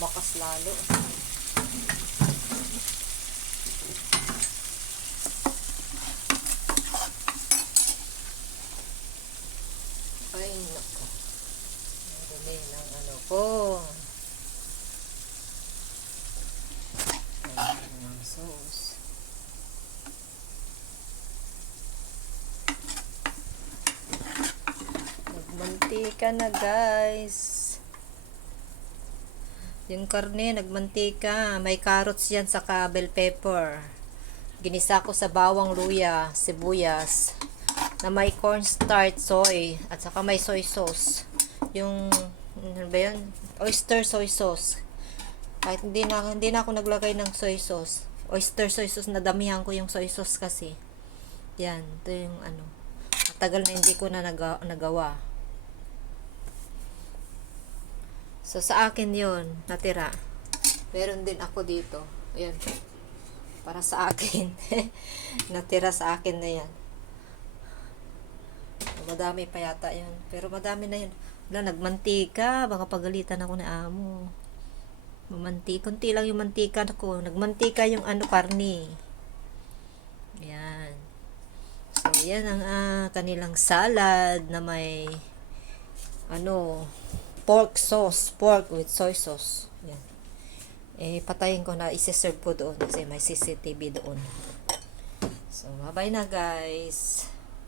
Bakas lalo. Ay, naku. Ang dumi ng ano ko. Ayan ang sauce. Nagmantika na, guys. Yung karne, nagmantika. May carrots yan saka bell pepper. Ginisa ko sa bawang, luya, sibuyas. Na may cornstarch, soy. At saka may soy sauce. Yung, ano ba yan? Oyster soy sauce. Kahit hindi na ako naglagay ng soy sauce. Oyster soy sauce, nadamihan ko yung soy sauce kasi. Yan, ito yung ano. Matagal na hindi ko na nagawa. So, sa akin yon natira. Meron din ako dito. Ayan. Para sa akin. Natira sa akin na yan. Madami pa yata yan. Pero madami na yan. Wala, nagmantika. Baka pagalitan ako na amo. Kunti lang yung mantika ko. Nagmantika yung ano, karni. Ayan. So, yan ang kanilang salad na may ano, pork sauce, pork with soy sauce. Yan. Eh, patayin ko na, isi-serve ko doon kasi may CCTV doon. So, bye na, guys.